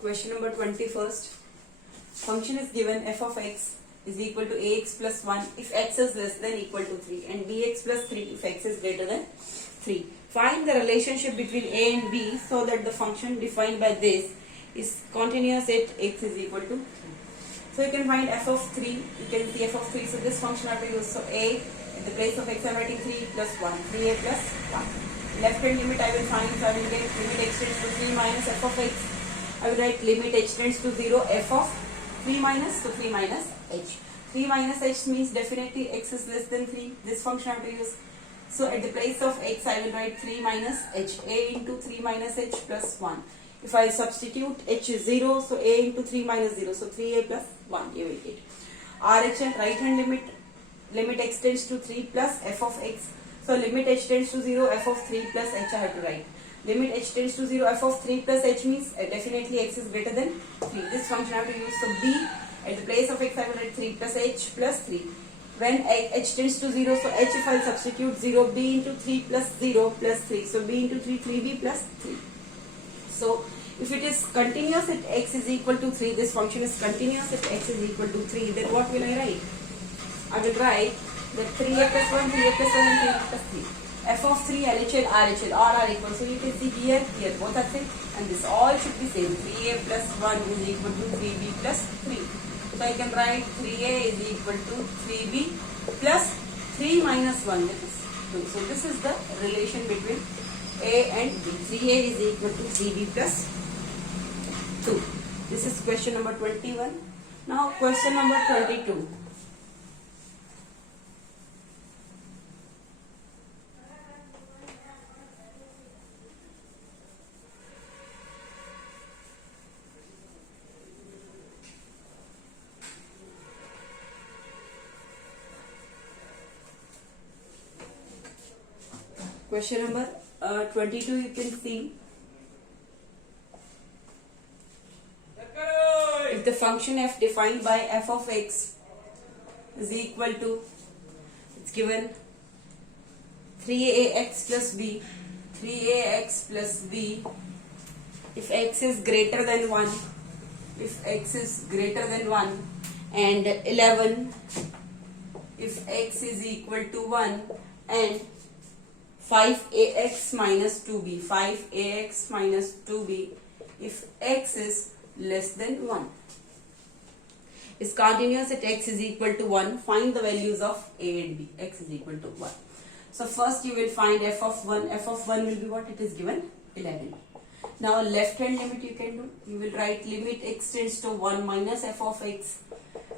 Question number 21st. Function is given f of x is equal to ax plus 1 if x is less than equal to 3 and bx plus 3 if x is greater than 3. Find the relationship between a and b so that the function defined by this is continuous at x is equal to 3. So you can find f of 3, you can see f of 3, so this function I have to use. So a at the place of x I am writing 3 plus 1, 3a plus 1. Left hand limit I will find, so I will get limit x tends to 3 minus f of x. I will write limit h tends to 0 f of 3 minus, so 3 minus h. 3 minus h means definitely x is less than 3. This function I have to use. So at the place of x I will write 3 minus h. A into 3 minus h plus 1. If I substitute h is 0, so a into 3 minus 0, so 3a plus 1 you will get. RHN right hand limit x tends to 3 plus f of x. So limit h tends to 0 f of 3 plus h I have to write. Limit h tends to 0 f of 3 plus h means definitely x is greater than 3. This function I have to use. So b at the place of x I will write 3 plus h plus 3. When h tends to 0, so h if I substitute 0, b into 3 plus 0 plus 3. So b into 3, 3b plus 3. So if it is continuous at x is equal to 3, this function is continuous at x is equal to 3, then what will I write? I will write that 3a plus 1, 3a plus 1 and 3a plus 3. F of 3, LHL, RHL, all are equal. So you can see here, both are same, and this all should be same. 3a plus 1 is equal to 3b plus 3. So I can write 3a is equal to 3b plus 3 minus 1, that is 2. So this is the relation between a and b. 3a is equal to 3b plus 2. This is question number 21. Now question number 22. Question number 22, you can see if the function f defined by f of x is equal to, it's given 3ax plus b, 3ax plus b, if x is greater than 1, if x is greater than 1, and 11 if x is equal to 1, and 5ax minus 2b, 5ax minus 2b if x is less than 1. Is continuous at x is equal to 1. Find the values of a and b. X is equal to 1. So first you will find f of 1. F of 1 will be what? It is given 11. Now left hand limit you can do. You will write limit x tends to 1 minus f of x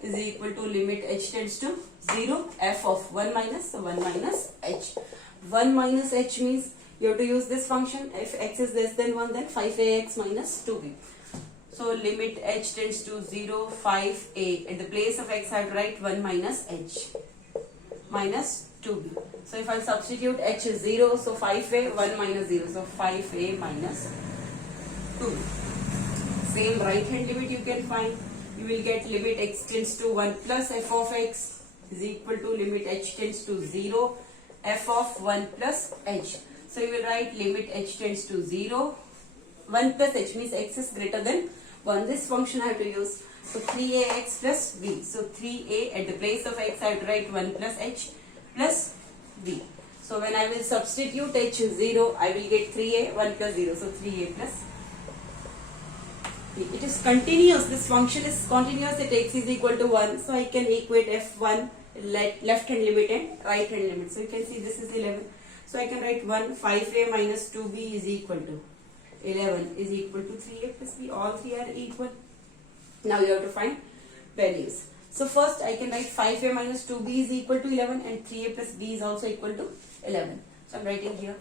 is equal to limit h tends to 0 f of 1 minus, so 1 minus h. 1 minus h means you have to use this function. If x is less than 1, then 5ax minus 2b. So limit h tends to 0, 5a. At the place of x I have to write 1 minus h minus 2b. So if I substitute h is 0, so 5a, 1 minus 0, so 5a minus 2b. Same right hand limit you can find. You will get limit x tends to 1 plus f of x is equal to limit h tends to 0 f of 1 plus h. So you will write limit h tends to 0, 1 plus h means x is greater than 1. This function I have to use. So 3ax plus b. So 3a at the place of x I have to write 1 plus h plus b. So when I will substitute h 0, I will get 3a, 1 plus 0. So 3a plus b. It is continuous. This function is continuous at x is equal to 1. So I can equate f1 left hand limit and right hand limit. So you can see this is 11. So I can write 1, 5a minus 2b is equal to 11 is equal to 3a plus b. All three are equal. Now you have to find values. So first I can write 5a minus 2b is equal to 11 and 3a plus b is also equal to 11. So I am writing here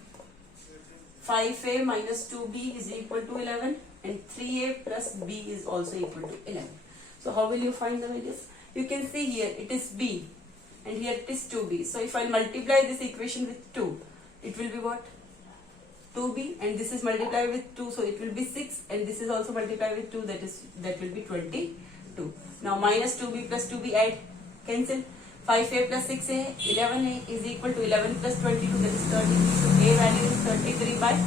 5a minus 2b is equal to 11 and 3a plus b is also equal to 11. So how will you find the values? You can see here it is b and here it is 2b. So if I multiply this equation with 2, it will be what? 2b, and this is multiplied with 2, so it will be 6, and this is also multiplied with 2, that will be 22. Now minus 2b plus 2b, add, cancel. 5a plus 6a, 11a is equal to 11 plus 22, that is 33. So a value is 33 by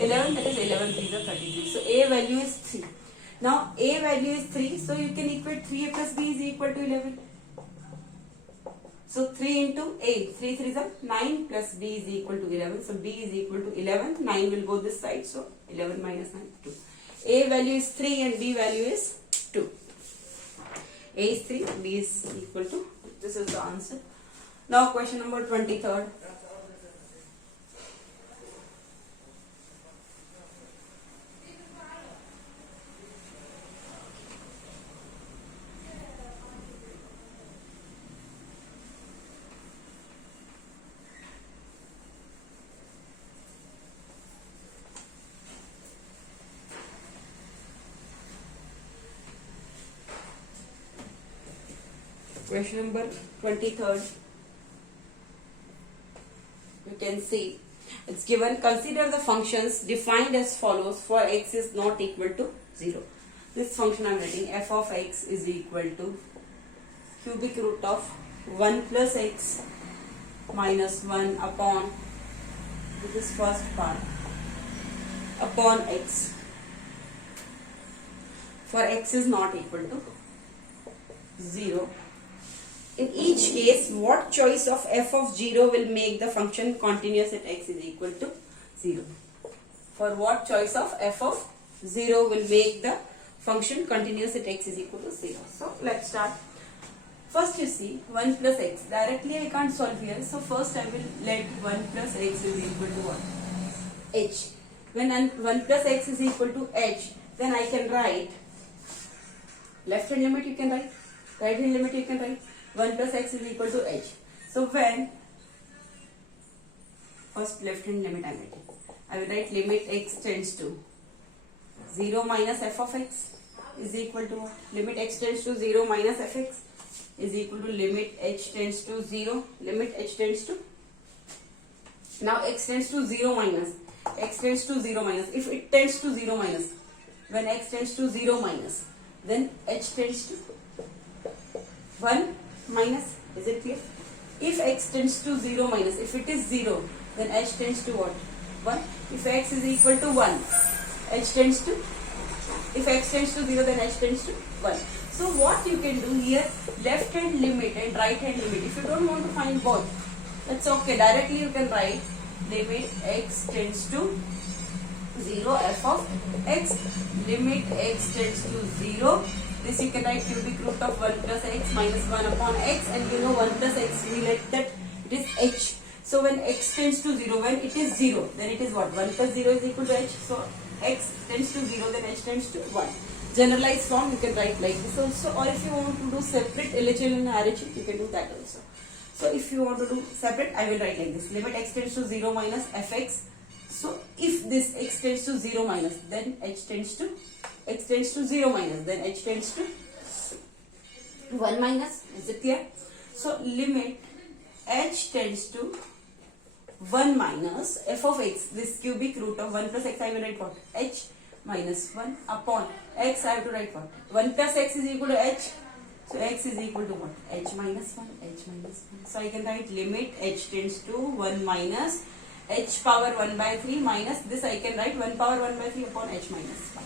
11, that is 11 3 is 33. So a value is 3. Now a value is 3, so you can equate 3a plus b is equal to 11. So 3 into a, 3 3 is 9 plus b is equal to 11. So b is equal to 11. 9 will go this side. So 11 minus 9, 2. A value is 3 and b value is 2. A is 3, b is equal to. This is the answer. Now question number 23rd. Question number 23rd. You can see it's given. Consider the functions defined as follows for x is not equal to 0. This function I am writing f of x is equal to cubic root of 1 plus x minus 1 upon, this is first part, upon x for x is not equal to 0. In each case, what choice of f of 0 will make the function continuous at x is equal to 0? For what choice of f of 0 will make the function continuous at x is equal to 0? So, let's start. First you see 1 plus x. Directly I can't solve here. So, first I will let 1 plus x is equal to what? H. When 1 plus x is equal to h, then I can write left hand limit you can write, right hand limit you can write. 1 plus x is equal to h. So when first left hand limit I am writing, I will write limit x tends to 0 minus f of x is equal to what? Limit x tends to 0 minus fx is equal to limit h tends to 0, limit h tends to, now x tends to 0 minus, x tends to 0 minus, if it tends to 0 minus, when x tends to 0 minus, then h tends to 1 minus, is it clear? If x tends to 0 minus, if it is 0, then h tends to what? 1. If x is equal to 1, h tends to, if x tends to 0, then h tends to 1. So what you can do here, left hand limit and right hand limit. If you don't want to find both, that's okay. Directly you can write limit x tends to 0 f of x, limit x tends to 0. This you can write cubic root of 1 plus x minus 1 upon x, and you know 1 plus x, we let that it is h. So when x tends to 0, when it is 0, then it is what? 1 plus 0 is equal to h. So x tends to 0, then h tends to 1. Generalized form you can write like this also, or if you want to do separate LHL and RHL, you can do that also. So if you want to do separate, I will write like this. Limit x tends to 0 minus fx. So if this x tends to 0 minus, then h tends to, x tends to 0 minus, then h tends to 1 minus. Is it clear? So limit h tends to 1 minus f of x, this cubic root of 1 plus x, I will write what? H minus 1 upon x, I have to write what? 1 plus x is equal to h. So x is equal to what? H minus 1, h minus 1. So I can write limit h tends to 1 minus h power 1 by 3 minus this I can write 1 power 1 by 3 upon h minus 1.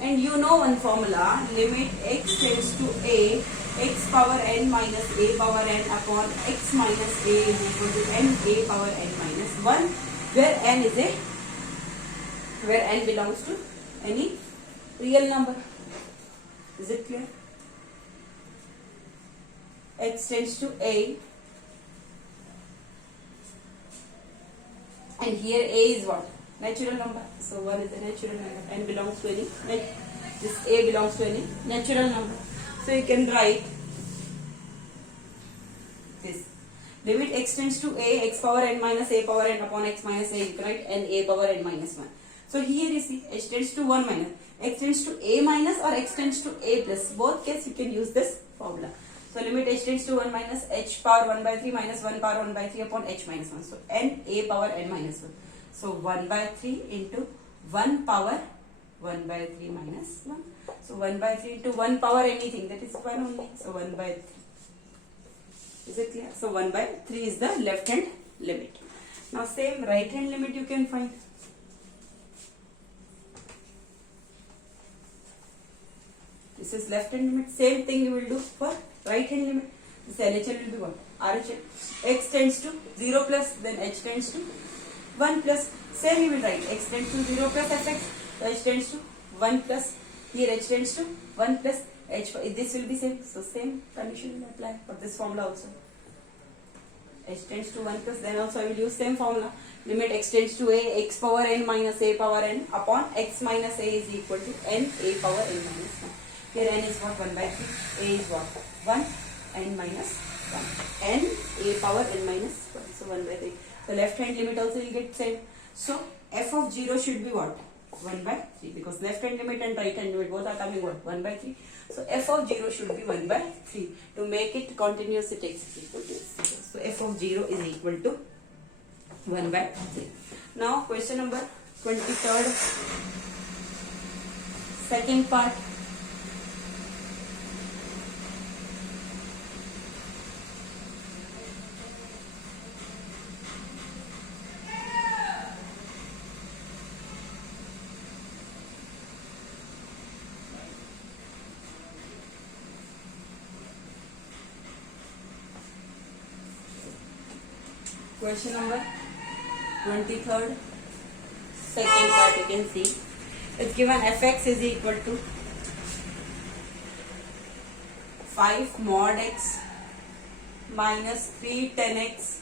And you know one formula, limit x tends to a, x power n minus a power n upon x minus a is equal to n a power n minus 1, where n is a, where n belongs to any real number. Is it clear? X tends to a, and here a is what? Natural number. So 1 is a natural number. N belongs to any, this a belongs to any natural number. So you can write this. Limit x tends to a, x power n minus a power n upon x minus a, you can write n a power n minus 1. So here you see h tends to 1 minus, x tends to a minus or x tends to a plus. Both case you can use this formula. So limit h tends to 1 minus h power 1 by 3 minus 1 power 1 by 3 upon h minus 1. So n a power n minus 1. So 1 by 3 into 1 power 1 by 3 minus 1. So 1 by 3 into 1 power anything, that is 1 only. So 1 by 3. Is it clear? So 1 by 3 is the left hand limit. Now same right hand limit you can find. This is left hand limit. Same thing you will do for right hand limit. This LHL will be what? RHL. X tends to 0 plus, then H tends to 1 plus. Same you will write. X tends to 0 plus Fx, H tends to 1 plus. Here H tends to 1 plus H. This will be same. So same condition will apply for this formula also. H tends to 1 plus, then also I will use same formula. Limit x tends to a, x power n minus a power n upon x minus a is equal to n a power n minus 1. Here n is what? 1 by 3. A is what? 1, n minus 1. N a power n minus 1. So 1 by 3. The left hand limit also will get same. So f of 0 should be what? 1 by 3, because left hand limit and right hand limit both are coming what? 1 by 3. So f of 0 should be 1 by 3. To make it continuous, it x is equal to 0. So f of 0 is equal to 1 by 3. Now question number 23rd, second part. Question number 23rd, second part, you can see. It's given fx is equal to 5 mod x minus 3 10x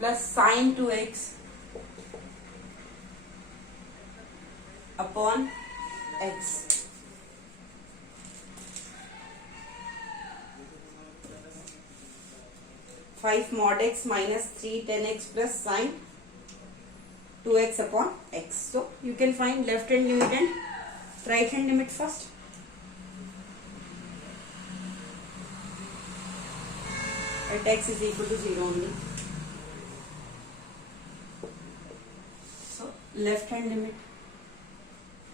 plus sine 2x upon x. Five mod x minus 3 10x plus sine 2x upon x. So you can find left hand limit and right hand limit first. At x is equal to 0 only. So left hand limit,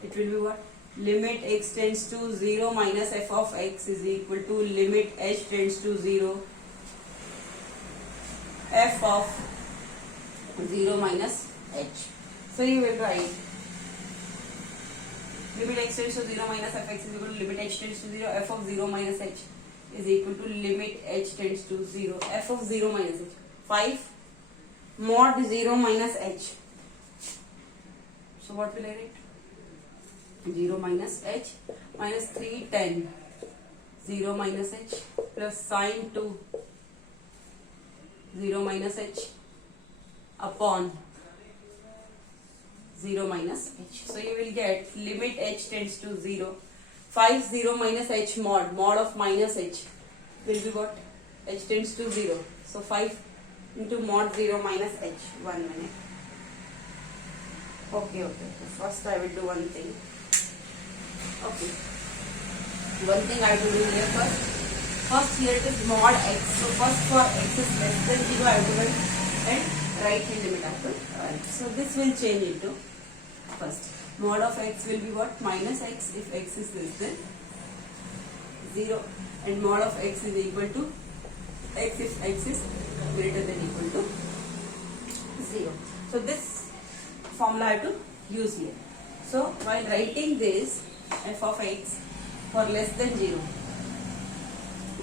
it will be what? Limit x tends to 0 minus f of x is equal to limit h tends to 0 f of 0 minus h. So you will write limit x tends to 0 minus fx is equal to limit h tends to 0 f of 0 minus h is equal to limit h tends to 0 f of 0 minus h. 5 mod 0 minus h. So what will I write? 0 minus h minus 3 10 0 minus h plus sine 2 0 minus h upon 0 minus h. So you will get limit h tends to 0. 5 0 minus h mod of minus h will be what? H tends to 0. So 5 into mod 0 minus h. 1 minute. Okay. First I will do one thing. Okay. One thing I will do here first. First here it is mod x. So first for x is less than 0 I have to write and right hand limit I have to write. So this will change into first. Mod of x will be what? Minus x if x is less than 0 and mod of x is equal to x if x is greater than equal to 0. So this formula I have to use here. So while writing this f of x for less than 0,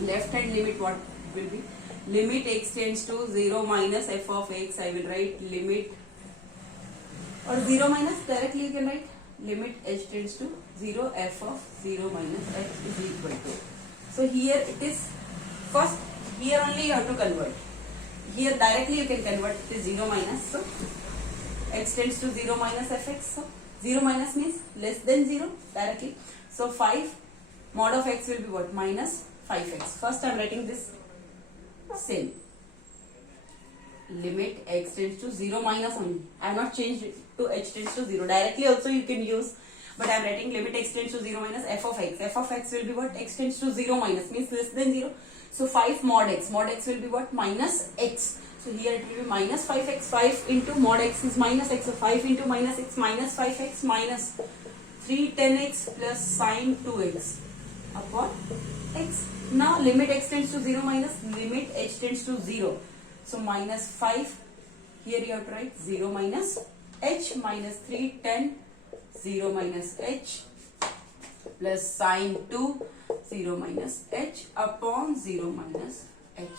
left hand limit what will be? Limit x tends to 0 minus f of x. I will write limit, or 0 minus, directly you can write limit h tends to 0 f of 0 minus h is equal to. So here it is first, here only you have to convert. Here directly you can convert it is 0 minus. So x tends to 0 minus fx. So 0 minus means less than 0 directly. So 5 mod of x will be what? Minus 5x. First I am writing this same. Limit x tends to 0 minus only. I have not changed it to h tends to 0. Directly also you can use, but I am writing limit x tends to 0 minus f of x. F of x will be what? X tends to 0 minus means less than 0. So 5 mod x. Mod x will be what? Minus x. So here it will be minus 5x. 5 into mod x is minus x. So 5 into minus x minus 5x minus 3 10x plus sine 2x upon x. Now limit x tends to 0 minus limit h tends to 0. So minus 5, here you have to write 0 minus h minus 3 10 0 minus h plus sine 2 0 minus h upon 0 minus h.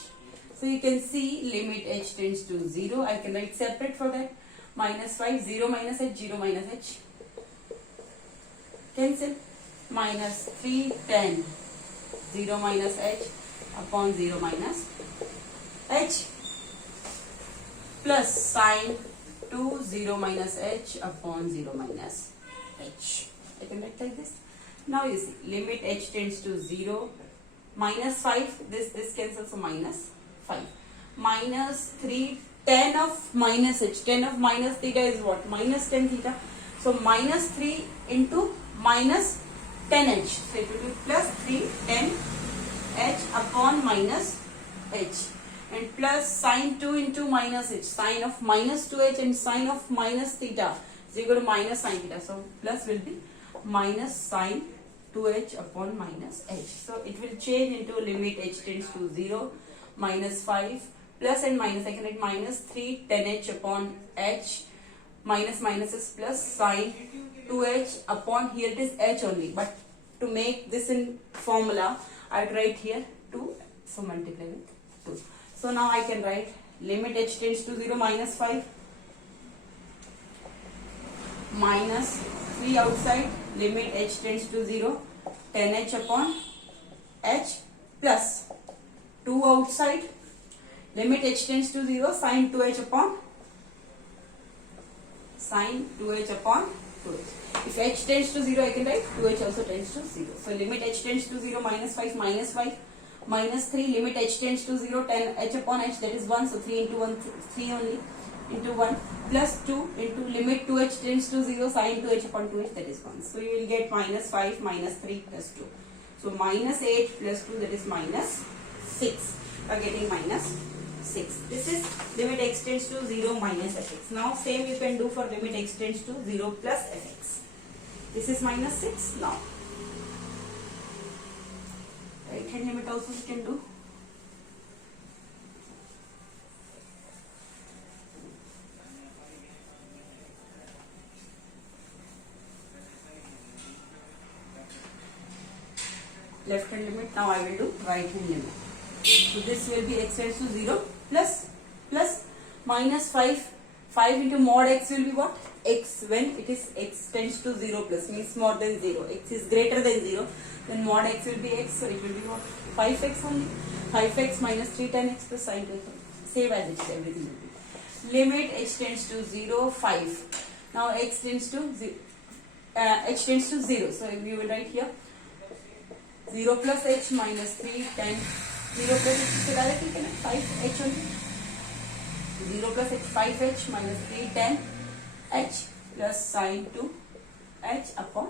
So you can see limit h tends to 0. I can write separate for that. Minus 5 0 minus h 0 minus h. Cancel. Minus 3 10 0 minus h upon 0 minus h plus sine 2 0 minus h upon 0 minus h. I can write like this. Now you see limit h tends to 0. Minus 5, this cancels, so minus 5. Minus 3 10 of minus h. 10 of minus theta is what? Minus 10 theta. So minus 3 into minus 10h. So it will be plus 3 10 h upon minus h. And plus sine 2 into minus h. Sine of minus 2h and sine of minus theta. So you go to minus sine theta. So plus will be minus sine 2h upon minus h. So it will change into limit h tends to 0, minus 5, plus and minus. I can write minus 3 10h upon h. Minus minus is plus sine 2h upon, here it is h only. But to make this in formula, I would write here 2. So multiply with 2. So now I can write limit h tends to 0, minus 5, minus 3 outside, limit h tends to 0, 10h upon h plus 2 outside, limit h tends to 0, sine 2h upon 2h. If h tends to 0, I can write 2h also tends to 0. So limit h tends to 0, minus 5, minus 3, limit h tends to 0, 10h upon h, that is 1. So 3 into 1, 3 only, into 1, plus 2 into limit 2h tends to 0, sine 2h upon 2h, that is 1. So you will get minus 5, minus 3, plus 2. So minus 8 plus 2, that is minus 6. You are getting minus 6. This is limit x tends to 0 minus fx. Now same you can do for limit x tends to 0 plus fx. This is minus 6 now. Right hand limit also you can do. Left hand limit. Now I will do right hand limit. So this will be x tends to 0 plus minus 5. 5 into mod x will be what? X, when it is x tends to 0 plus, means more than 0. X is greater than 0. Then mod x will be x. So it will be what? 5x only. 5x minus 3 10x plus sine 2. Same as it is, everything will be. Limit h tends to 0, 5. Now x tends to 0. H tends to 0. So we will write here 0 plus h minus 3 10. 0 plus h, so directly can 5h only. 0 plus h, 5h minus 3 10 h plus sine 2 h upon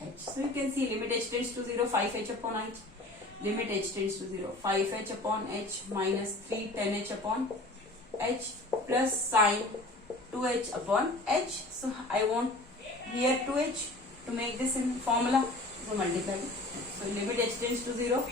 h. So you can see limit h tends to 0, 5h upon h. Limit h tends to 0, 5h upon h minus 3 10h upon h plus sine 2h upon h. So I want here 2h to make this in formula. So multiply. So limit h tends to 0,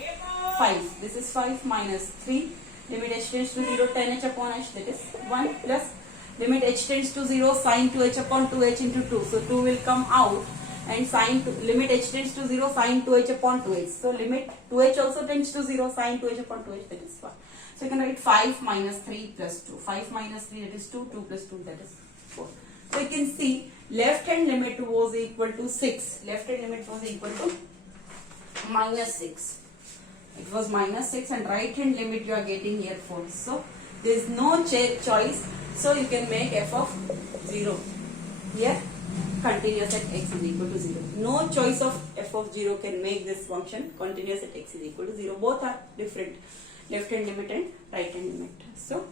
5. This is 5 minus 3. Limit h tends to 0, 10h upon h, that is 1 plus limit h tends to 0, sine 2h upon 2h into 2. So 2 will come out and sine limit h tends to 0, sine 2h upon 2h. So limit 2h also tends to 0, sine 2h upon 2h, that is 1. So you can write 5 minus 3 plus 2. 5 minus 3, that is 2. 2 plus 2, that is 4. So you can see left hand limit was equal to 6. Left hand limit was equal to minus 6. It was minus 6 and right hand limit you are getting here 4. So there is no choice. So you can make f of 0. Here continuous at x is equal to 0. No choice of f of 0 can make this function continuous at x is equal to 0. Both are different. Left hand limit and right hand limit. So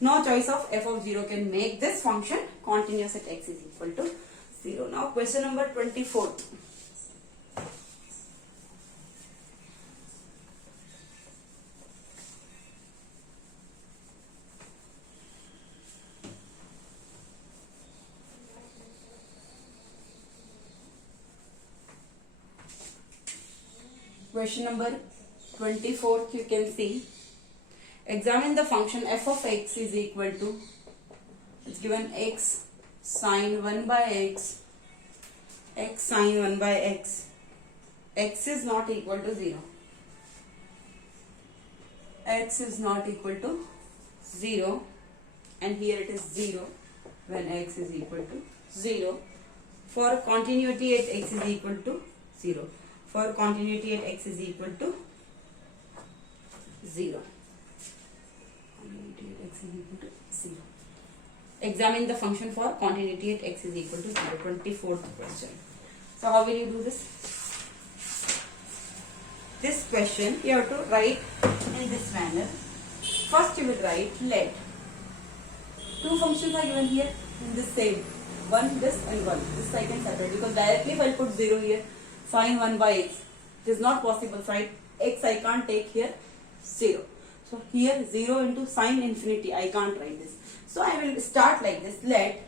no choice of f of 0 can make this function continuous at x is equal to 0. Now question number 24. Question number 24, you can see, examine the function f of x is equal to, it's given x sine 1 by x sine 1 by x x is not equal to 0. X is not equal to 0, and here it is 0 when x is equal to 0. For continuity at x is equal to 0. For continuity at x is equal to 0. Continuity at x is equal to 0. Examine the function for continuity at x is equal to 0. 24th question. So how will you do this? This question you have to write in this manner. First you will write let. Two functions are given here in the same. One this and one. This I can separate because directly if I put 0 here, sine 1 by x, it is not possible. Sine x I can't take here 0. So here 0 into sine infinity I can't write this. So I will start like this. Let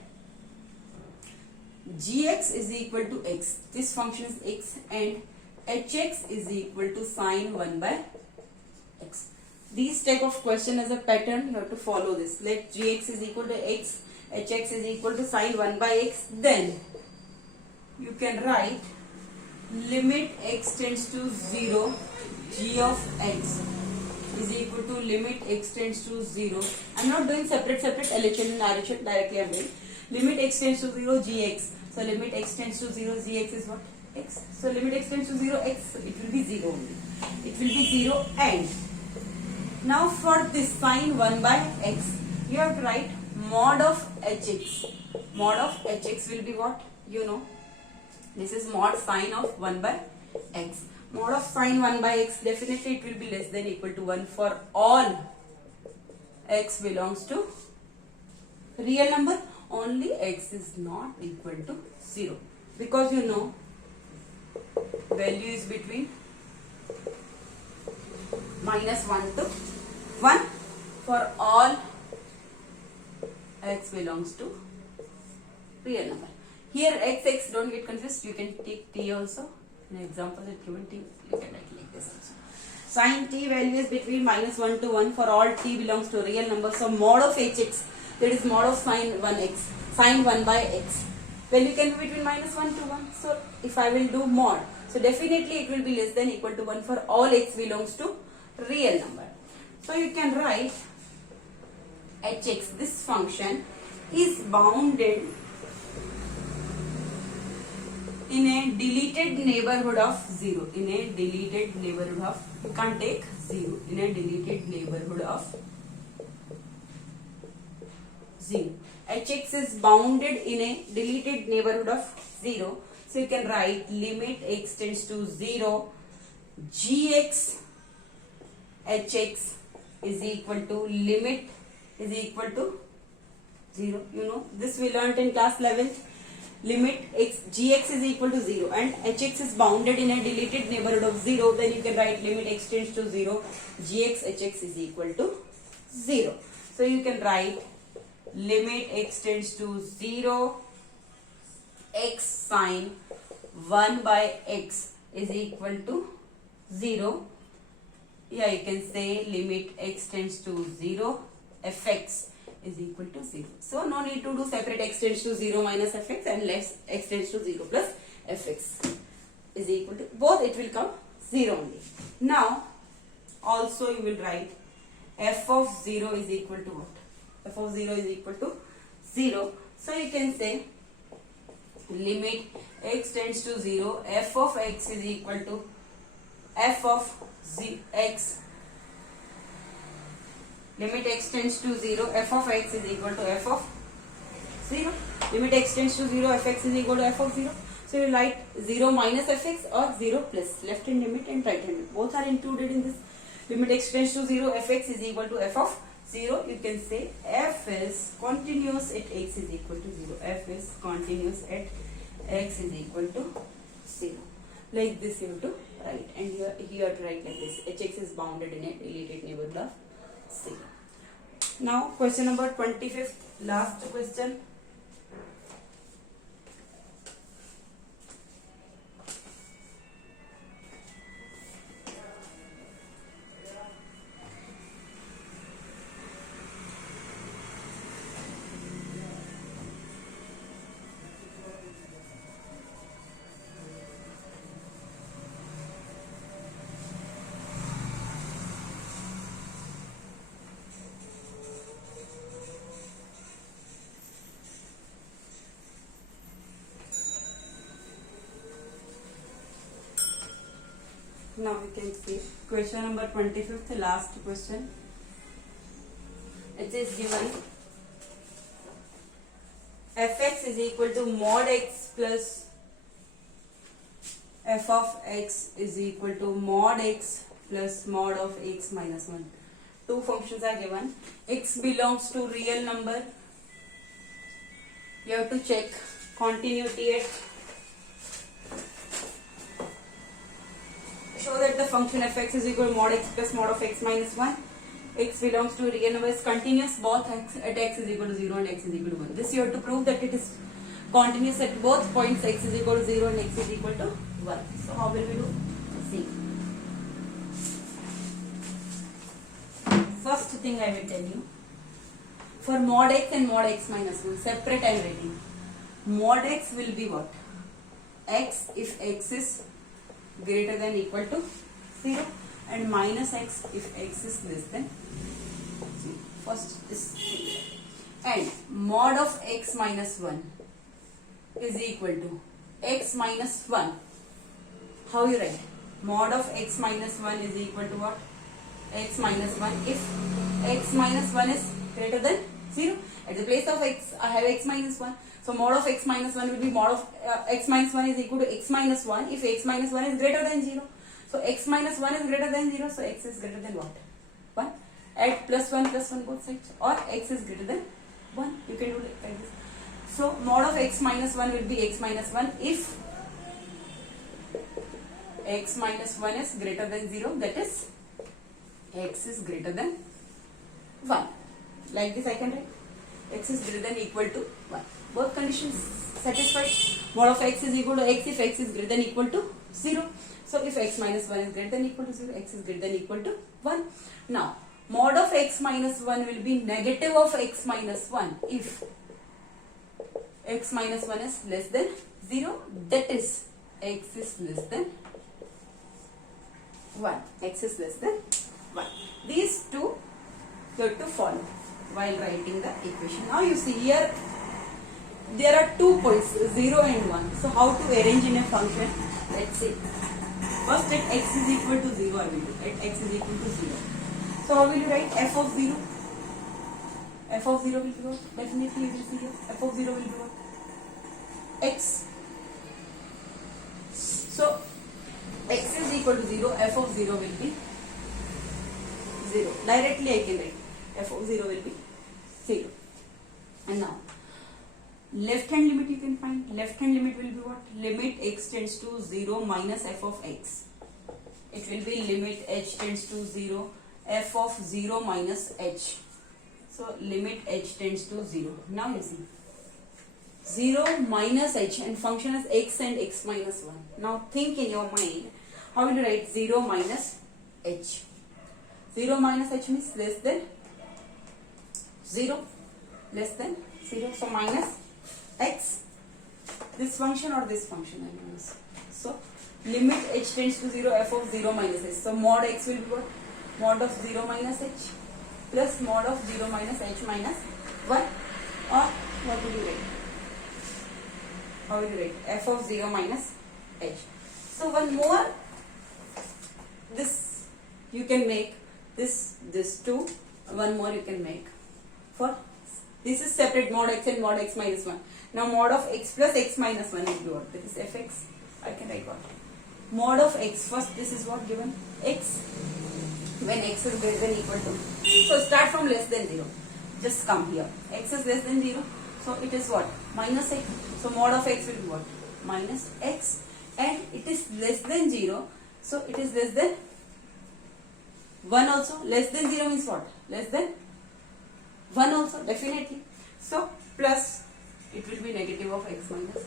gx is equal to x. This function is x and hx is equal to sine 1 by x. These type of question as a pattern you have to follow this. Let gx is equal to x, hx is equal to sine 1 by x. Then you can write limit x tends to 0, g of x is equal to limit x tends to 0. I am not doing separate LHN and RHN, directly I am doing limit x tends to 0, gx. So limit x tends to 0, gx is what? X. So limit x tends to 0, x, it will be 0 only. It will be 0 and now for this sine 1 by x, you have to write mod of hx. Mod of hx will be what? You know, this is mod sine of 1 by x. Mod of sine 1 by x, definitely it will be less than equal to 1 for all x belongs to real number. Only x is not equal to 0 because you know value is between -1 to 1 for all x belongs to real number. Here x, don't get confused, you can take t also. In example that given t, you can write like this also. Sin t value is between -1 to 1 for all t belongs to real number. So mod of hx, that is mod of sine 1x, sine 1 by x. Value can be between -1 to 1. So if I will do mod, so definitely it will be less than equal to 1 for all x belongs to real number. So you can write hx, this function is bounded in a deleted neighborhood of 0. In a deleted neighborhood of, you can't take 0. In a deleted neighborhood of 0. hx is bounded in a deleted neighborhood of 0. So you can write limit x tends to 0, gx hx is equal to limit is equal to 0. You know, this we learnt in class 11th. Limit x, gx is equal to 0 and hx is bounded in a deleted neighborhood of 0. Then you can write limit x tends to 0, gx hx is equal to 0. So you can write limit x tends to 0, x sine 1 by x is equal to 0. Yeah, you can say limit x tends to 0, fx is equal to 0. So no need to do separate x tends to 0 minus fx and less x tends to 0 plus fx is equal to, both it will come 0 only. Now also you will write f of 0 is equal to what? F of 0 is equal to 0. So you can say limit x tends to 0, f of x is equal to f of x. Limit x tends to 0, f of x is equal to f of 0. Limit x tends to 0, fx is equal to f of 0. So you write 0 minus fx or 0 plus, left hand limit and right hand limit. Both are included in this. Limit x tends to 0, fx is equal to f of 0. You can say f is continuous at x is equal to 0. F is continuous at x is equal to 0. Like this you have to write, and here you have to write like this. hx is bounded in a deleted neighborhood of 0. Now question number 25th, last question. Now we can see question number 25th, the last question. It is given fx is equal to mod x plus f of x is equal to mod x plus mod of x minus 1. Two functions are given. X belongs to real number. You have to check continuity at. Show that the function fx is equal to mod x plus mod of x minus 1. X belongs to real number is continuous both at x is equal to 0 and x is equal to 1. This you have to prove that it is continuous at both points x is equal to 0 and x is equal to 1. So how will we do? See. First thing I will tell you. For mod x and mod x minus 1, separate I am writing. Mod x will be what? X if x is greater than equal to 0 and minus x if x is less than 0. First this thing. And mod of x minus 1 is equal to x minus 1. How you write? Mod of x minus 1 is equal to what? X minus 1 if x minus 1 is greater than 0. At the place of x I have x minus 1. So mod of x minus 1 will be mod of x minus 1 is equal to x minus 1 if x minus 1 is greater than 0. So x minus 1 is greater than 0. So x is greater than what? 1. Add plus 1 both sides, or x is greater than 1. You can do it like this. So mod of x minus 1 will be x minus 1 if x minus 1 is greater than 0, that is x is greater than 1. Like this I can write. X is greater than equal to 1. Both conditions satisfied. Mod of x is equal to x if x is greater than equal to 0. So if x minus 1 is greater than equal to 0, x is greater than equal to 1. Now, mod of x minus 1 will be negative of x minus 1 if x minus 1 is less than 0, that is x is less than 1. X is less than 1. These two you have to follow while writing the equation. Now you see here there are 2 points 0 and 1. So how to arrange in a function? Let's see. First at x is equal to 0 I will do. At x is equal to 0. So how will you write f of 0? F of 0 will be what? Definitely you will see here. F of 0 will be what? X. So x is equal to 0. F of 0 will be 0. Directly I can write. F of 0 will be 0. And now left hand limit you can find. Left hand limit will be what? Limit x tends to 0 minus f of x. It will be limit h tends to 0 f of 0 minus h. So limit h tends to 0. Now you see 0 minus h and function is x and x minus 1. Now think in your mind, how will you write 0 minus h? 0 minus h means less than 0. Less than 0. So minus x. This function or this function I will use. So limit h tends to 0 f of 0 minus h. So mod x will be what? Mod of 0 minus h plus mod of 0 minus h minus 1, or what will you write? How will you write? F of 0 minus h. So one more, this you can make, this 2, one more you can make. For this is separate mod x and mod x minus 1. Now mod of x plus x minus 1 will be what? This is fx. I can write what? Mod of x, first this is what given? X. When x is greater than equal to. So start from less than 0. Just come here. X is less than 0. So it is what? Minus x. So mod of x will be what? Minus x. And it is less than 0. So it is less than 1 also. Less than 0 means what? Less than 1 also, definitely. So plus it will be negative of x minus.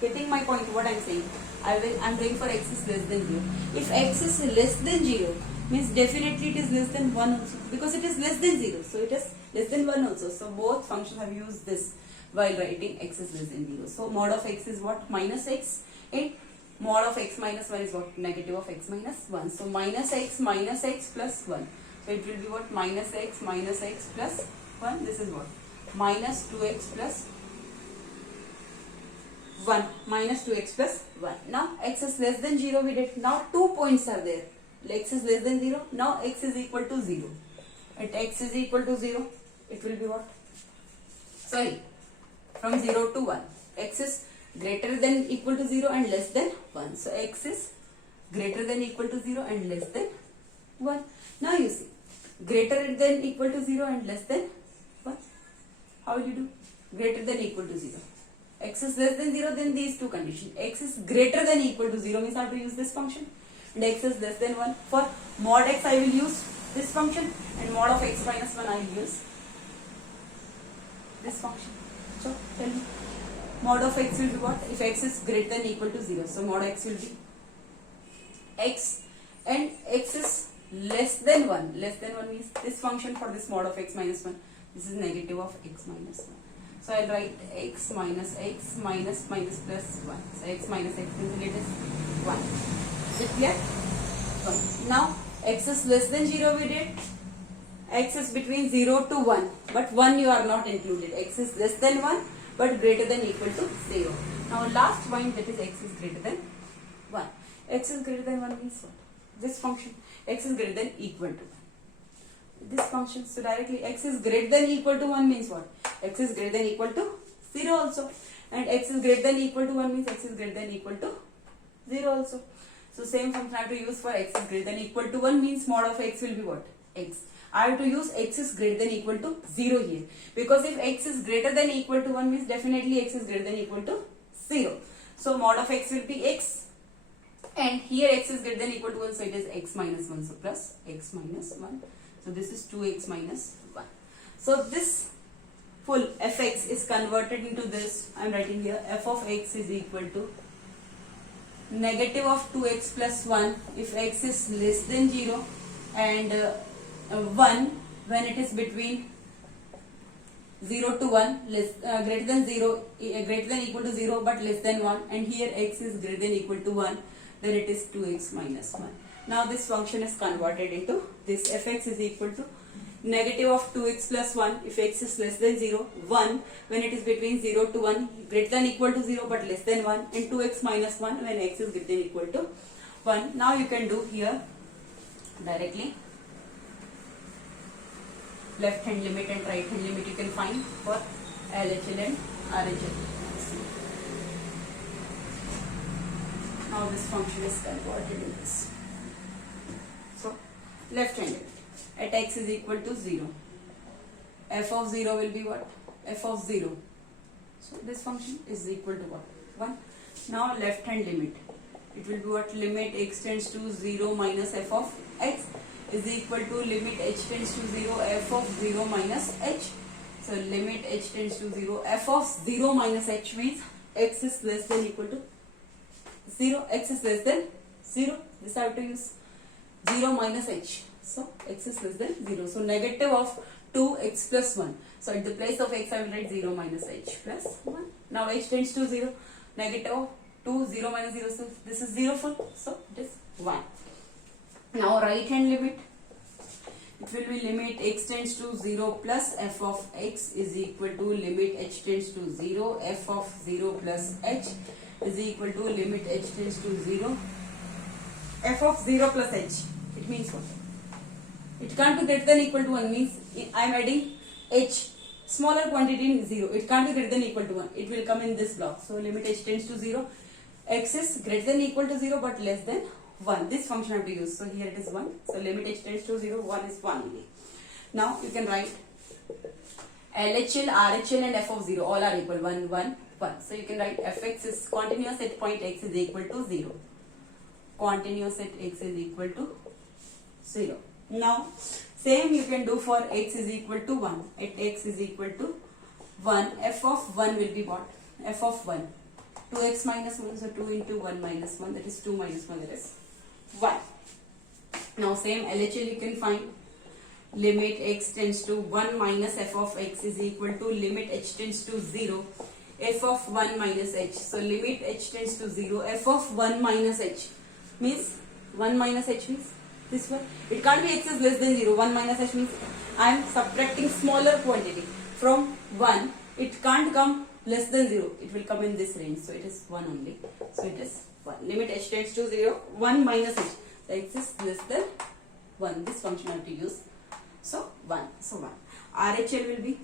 Getting my point, what I am saying? I am doing for x is less than 0. If x is less than 0, means definitely it is less than 1 also, because it is less than 0. So it is less than 1 also. So both functions have used this while writing x is less than 0. So mod of x is what? Minus x. And mod of x minus 1 is what? Negative of x minus 1. So minus x plus 1. So it will be what? Minus x plus 1. This is what? Minus 2x plus 1 minus 2x plus 1. Now x is less than 0 we did. Now 2 points are there. X is less than 0. Now x is equal to 0. At x is equal to 0, it will be what? Sorry, from 0 to 1. X is greater than equal to 0 and less than 1. So x is greater than equal to 0 and less than 1. Now you see, greater than equal to 0 and less than 1. How will you do? Greater than equal to 0. X is less than 0, then these two conditions. X is greater than equal to 0 means I have to use this function. And x is less than 1. For mod x I will use this function, and mod of x minus 1 I will use this function. So tell me, mod of x will be what? If x is greater than equal to 0. So mod x will be x, and x is less than 1. Less than 1 means this function for this mod of x minus 1. This is negative of x minus 1. So I will write x minus minus plus 1. So x minus x means it is 1. Is it clear? 1. Now x is less than 0 we did. X is between 0 to 1. But 1 you are not included. X is less than 1 but greater than equal to 0. Now last point, that is x is greater than 1. X is greater than 1 means what? This function. X is greater than equal to 1. This function. So directly x is greater than equal to 1 means what? X is greater than equal to 0 also. And x is greater than equal to 1 means x is greater than equal to 0 also. So same function I have to use for x is greater than equal to 1 means mod of x will be what? X. I have to use x is greater than equal to 0 here. Because if x is greater than equal to 1 means definitely x is greater than equal to 0. So mod of x will be x. And here x is greater than equal to 1, so it is x minus 1. So plus x minus 1. So this is 2x minus 1. So this full fx is converted into this. I am writing here f of x is equal to negative of 2x plus 1 if x is less than 0 and 1 when it is between 0 to 1, greater than 0, greater than equal to 0 but less than 1, and here x is greater than equal to 1, then it is 2x minus 1. Now this function is converted into this. Fx is equal to negative of 2x plus 1 if x is less than 0, 1 when it is between 0 to 1, greater than equal to 0 but less than 1, and 2x minus 1 when x is greater than equal to 1. Now you can do here directly left hand limit and right hand limit you can find for LHL and RHL. Now this function is converted in this. So left hand limit at x is equal to 0. F of 0 will be what? F of 0. So this function is equal to what? 1. Now left hand limit. It will be what? Limit x tends to 0 minus f of x is equal to limit h tends to 0 f of 0 minus h. So limit h tends to 0 f of 0 minus h means x is less than equal to 0. X is less than 0. This I have to use 0 minus h. So x is less than 0. So negative of 2x plus 1. So at the place of x I will write 0 minus h plus 1. Now h tends to 0. Negative of 2, 0 minus 0. So this is 0 full. So it is 1. Now right hand limit. It will be limit x tends to 0 plus f of x is equal to limit h tends to 0 f of 0 plus h is equal to limit h tends to 0 f of 0 plus h. It means what? It can't be greater than equal to 1 means I am adding h smaller quantity in 0. It can't be greater than equal to 1. It will come in this block. So limit h tends to 0. X is greater than equal to 0 but less than 1. This function I have to use. So here it is 1. So limit h tends to 0. 1 is 1 only. Now you can write LHL, RHL and f of 0 all are equal. 1, 1, 1. So you can write fx is continuous at point x is equal to 0. Continuous at x is equal to 0. Now same you can do for x is equal to 1. At x is equal to 1, f of 1 will be what? F of 1. 2x minus 1, so 2 into 1 minus 1, that is 2 minus 1, that is 1. Now same LHL you can find. Limit x tends to 1 minus f of x is equal to limit h tends to 0 f of 1 minus h. So limit h tends to 0 f of 1 minus h means 1 minus h means this one. It can't be x is less than 0. 1 minus h means I am subtracting smaller quantity from 1. It can't come less than 0, it will come in this range. So it is 1 only. So it is 1. Limit h tends to 0, 1 minus h. So x is less than 1. This function I have to use. So 1. So 1. RHL will be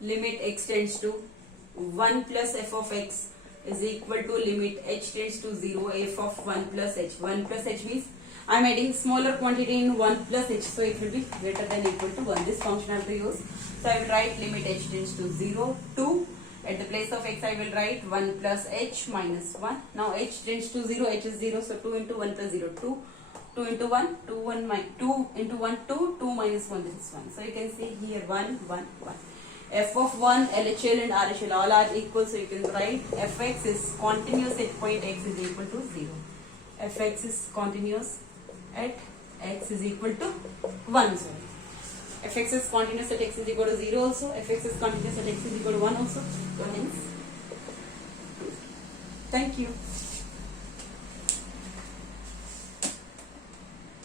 limit x tends to 1 plus f of x is equal to limit h tends to 0 f of 1 plus h. 1 plus h means I am adding smaller quantity in 1 plus h, so it will be greater than or equal to 1. This function I have to use. So I will write limit h tends to 0 to, at the place of x I will write 1 plus h minus 1. Now h tends to 0, h is 0, so 2 into 1 plus 0, 2. 2 into 1, 2 into 1, 2, 2 minus 1, this is 1. So you can see here 1, 1, 1. F of 1, LHL and RHL all are equal, so you can write fx is continuous at point x is equal to 0. Fx is continuous at x is equal to 1. Sorry. Fx is continuous at x is equal to 0 also. Fx is continuous at x is equal to 1 also. So hence, thank you.